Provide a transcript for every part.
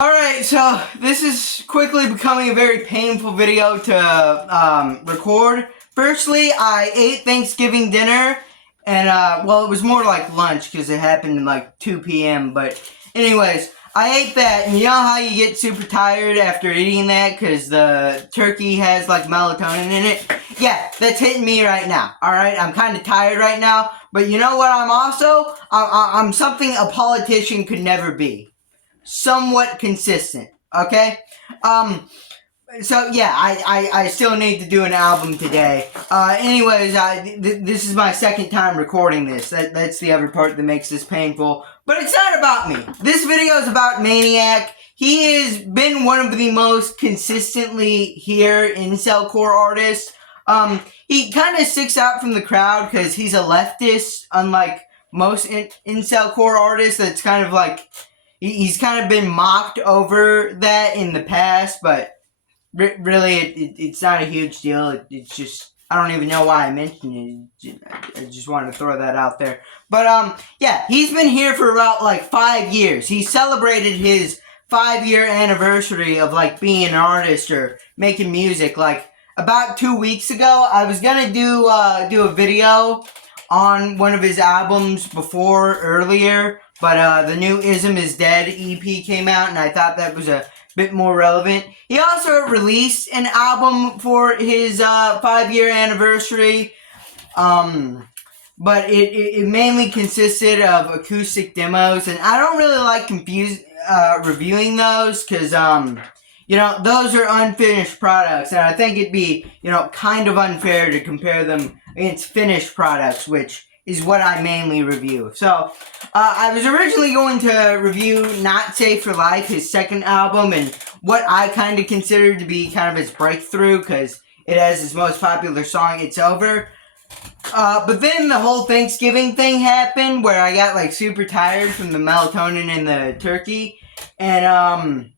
Alright, so this is quickly becoming a very painful video to record. Firstly, I ate Thanksgiving dinner, and well, it was more like lunch because it happened at like 2 p.m. But anyways, I ate that, and you know how you get super tired after eating that because the turkey has like melatonin in it? Yeah, that's hitting me right now. Alright, I'm kind of tired right now, but you know what I'm also? I'm something a politician could never be. Somewhat consistent, okay? So yeah, I still need to do an album today. Anyways, this is my second time recording this. That's the other part that makes this painful. But it's not about me. This video is about Maniac. He has been one of the most consistently here incel-core artists. He kind of sticks out from the crowd because he's a leftist, unlike most incel-core artists. That's kind of like... He's kind of been mocked over that in the past, but really, it's not a huge deal. It's just, I don't even know why I mentioned it. I just wanted to throw that out there. But, yeah, he's been here for about, like, 5 years. He celebrated his 5-year anniversary of, like, being an artist or making music, like, about 2 weeks ago. I was gonna do a video on one of his albums earlier, but the new Ism Is Dead EP came out, and I thought that was a bit more relevant. He also released an album for his 5-year anniversary, but it mainly consisted of acoustic demos, and I don't really like reviewing those, because, you know, those are unfinished products, and I think it'd be, you know, kind of unfair to compare them against finished products, which is what I mainly review. So, I was originally going to review Not Safe for Life, his second album, and what I kind of consider to be kind of his breakthrough, because it has his most popular song, It's Over. But then the whole Thanksgiving thing happened, where I got, like, super tired from the melatonin and the turkey, and,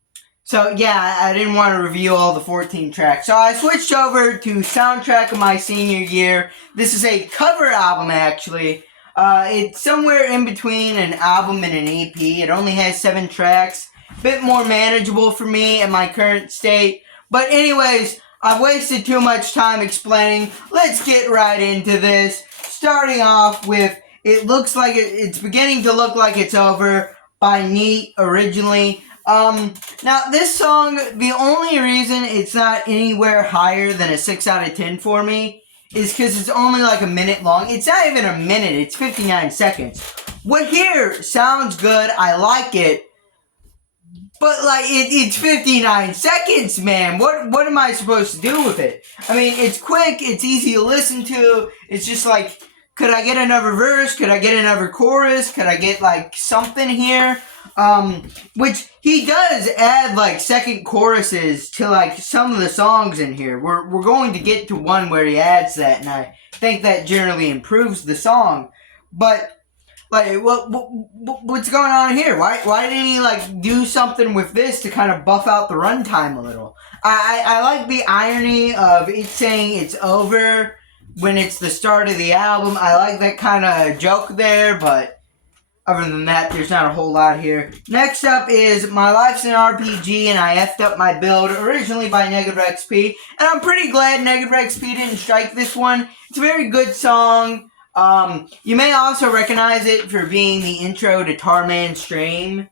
so, yeah, I didn't want to review all the 14 tracks. So I switched over to Soundtrack of My Senior Year. This is a cover album, actually. It's somewhere in between an album and an EP. It only has 7 tracks. Bit more manageable for me in my current state. But anyways, I've wasted too much time explaining. Let's get right into this. Starting off with, it's beginning to look like it's over by Neat originally. Now this song, the only reason it's not anywhere higher than a 6 out of 10 for me is because it's only like a minute long. It's not even a minute, it's 59 seconds. What here sounds good, I like it, but like, it's 59 seconds, man. What am I supposed to do with it? I mean, it's quick, it's easy to listen to, it's just like, could I get another verse? Could I get another chorus? Could I get like something here? Which he does add like second choruses to like some of the songs in here. We're going to get to one where he adds that, and I think that generally improves the song. But like, what's going on here? Why didn't he like do something with this to kind of buff out the runtime a little? I like the irony of it saying it's over when it's the start of the album. I like that kind of joke there, but other than that, there's not a whole lot here. Next up is My Life's an RPG, and I effed up my build, originally by Negative XP. And I'm pretty glad Negative XP didn't strike this one. It's a very good song. You may also recognize it for being the intro to Tarman's stream.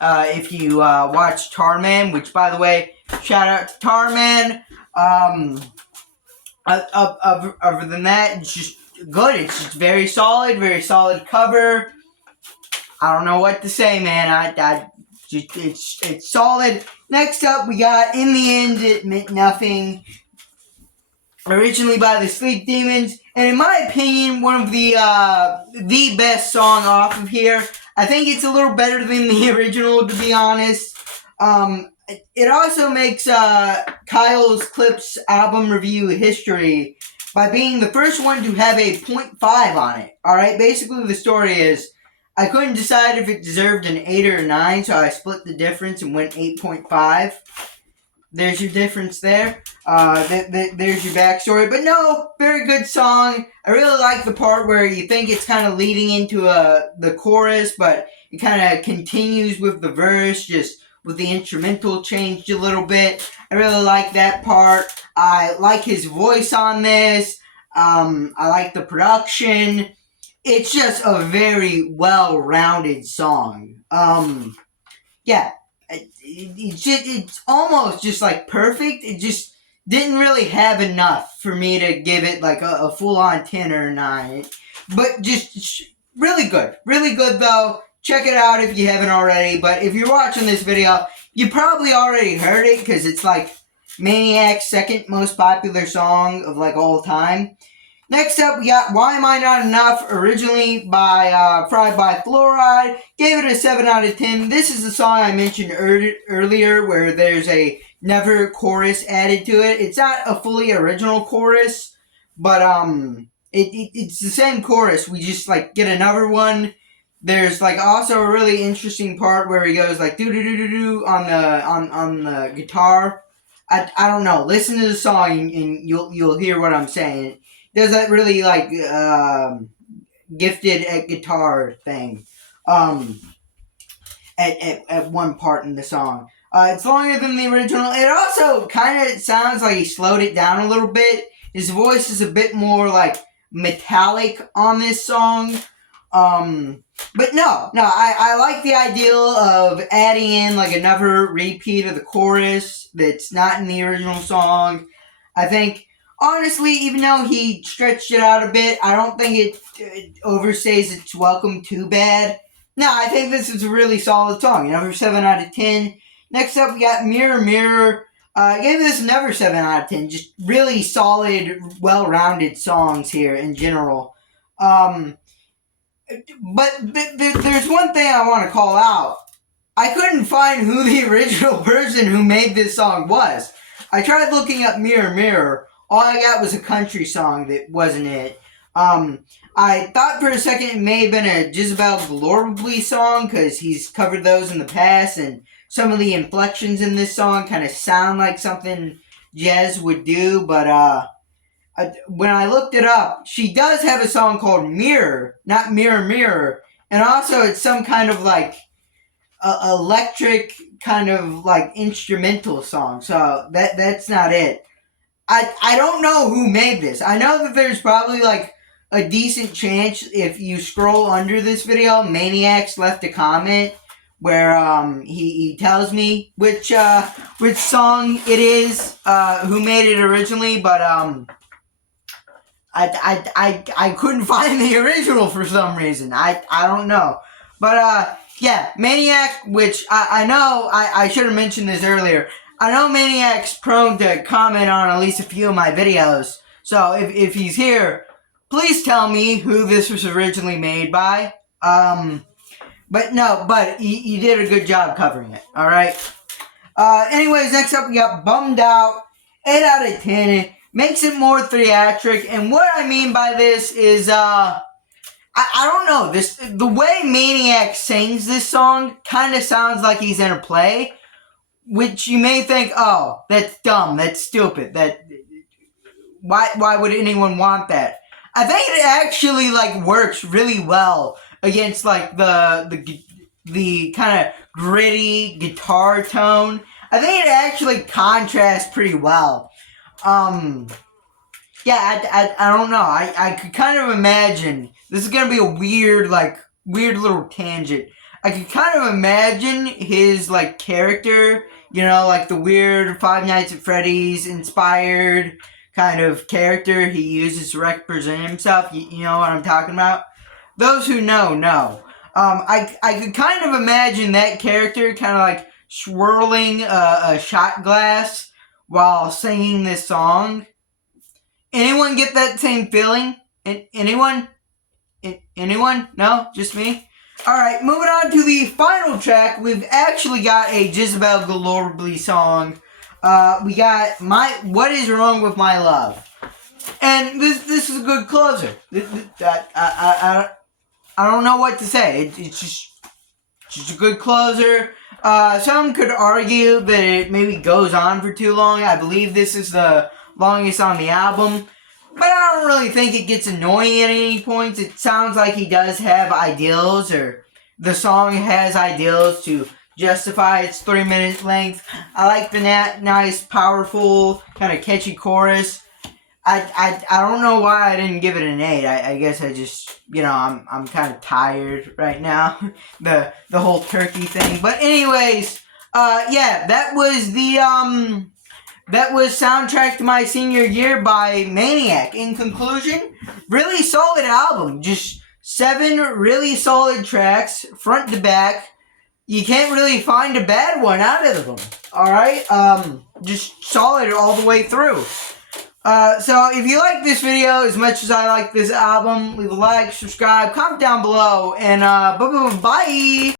If you watch Tarman, which, by the way, shout out to Tarman. Other than that, it's just good. It's just very solid cover. I don't know what to say, man. It's solid. Next up, we got In the End, It Meant Nothing. Originally by the Sleep Demons, and in my opinion, one of the best song off of here. I think it's a little better than the original, to be honest. It also makes Kyle's Clips album review history by being the first one to have a 0.5 on it. Alright, basically the story is, I couldn't decide if it deserved an 8 or a 9, so I split the difference and went 8.5. There's your difference there. There's your backstory. But no, very good song. I really like the part where you think it's kind of leading into the chorus, but it kind of continues with the verse, just with the instrumental changed a little bit. I really like that part. I like his voice on this. I like the production. It's just a very well-rounded song. Yeah, it's almost just like perfect. It just didn't really have enough for me to give it like a full-on 10 or 9. But just really good. Really good though. Check it out if you haven't already. But if you're watching this video, you probably already heard it because it's like Maniac's second most popular song of like all time. Next up, we got Why Am I Not Enough, originally by Fried by Fluoride. Gave it a 7 out of 10. This is the song I mentioned earlier where there's a never chorus added to it. It's not a fully original chorus, but it's the same chorus. We just like get another one. There's like also a really interesting part where he goes like do do do do do on the guitar. I don't know. Listen to the song and you'll hear what I'm saying. There's that really like gifted at guitar thing at one part in the song. It's longer than the original. It also kind of sounds like he slowed it down a little bit. His voice is a bit more like metallic on this song. But no, I like the ideal of adding in like another repeat of the chorus that's not in the original song. I think, honestly, even though he stretched it out a bit, I don't think it overstays its welcome too bad. No, I think this is a really solid song. Number 7 out of 10. Next up, we got Mirror Mirror. I gave this another 7 out of 10. Just really solid, well-rounded songs here in general. But there's one thing I want to call out. I couldn't find who the original person who made this song was. I tried looking up Mirror Mirror. All I got was a country song that wasn't it. I thought for a second it may have been a Jezebel Glorably song because he's covered those in the past, and some of the inflections in this song kind of sound like something Jez would do, but when I looked it up, she does have a song called Mirror, not Mirror Mirror, and also it's some kind of like electric kind of like instrumental song, so that's not it. I don't know who made this. I know that there's probably like a decent chance if you scroll under this video, Maniac's left a comment where he tells me which song it is, who made it originally, but I couldn't find the original for some reason. I don't know. But yeah, Maniac, which I know I should have mentioned this earlier. I know Maniac's prone to comment on at least a few of my videos. So if he's here, please tell me who this was originally made by. But no, but you did a good job covering it. Alright? Anyways, next up we got Bummed Out. 8 out of 10. Makes it more theatric. And what I mean by this is, I don't know. The way Maniac sings this song kind of sounds like he's in a play. Which you may think, oh, that's dumb, that's stupid, why would anyone want that? I think it actually, like, works really well against, like, the kind of gritty guitar tone. I think it actually contrasts pretty well. Yeah, I don't know, I could kind of imagine, this is gonna be a weird little tangent. I could kind of imagine his, like, character, you know, like the weird Five Nights at Freddy's inspired kind of character he uses to represent himself. You know what I'm talking about? Those who know. I could kind of imagine that character kind of like swirling a shot glass while singing this song. Anyone get that same feeling? Anyone? Anyone? No? Just me? Alright, moving on to the final track, we've actually got a Jezebel Glorably song. We got What Is Wrong With My Love. And this is a good closer. I don't know what to say. It's just a good closer. Some could argue that it maybe goes on for too long. I believe this is the longest on the album. But I don't really think it gets annoying at any points. It sounds like he does have ideals, or the song has ideals to justify its 3-minute length. I like the nice, powerful, kind of catchy chorus. I don't know why I didn't give it an 8. I guess I just, I'm kind of tired right now. the whole turkey thing. But anyways, yeah, that was that was Soundtrack to My Senior Year by Maniac. In conclusion, really solid album. Just 7 really solid tracks, front to back. You can't really find a bad one out of them. Alright? Just solid all the way through. So if you like this video as much as I like this album, leave a like, subscribe, comment down below, and bye.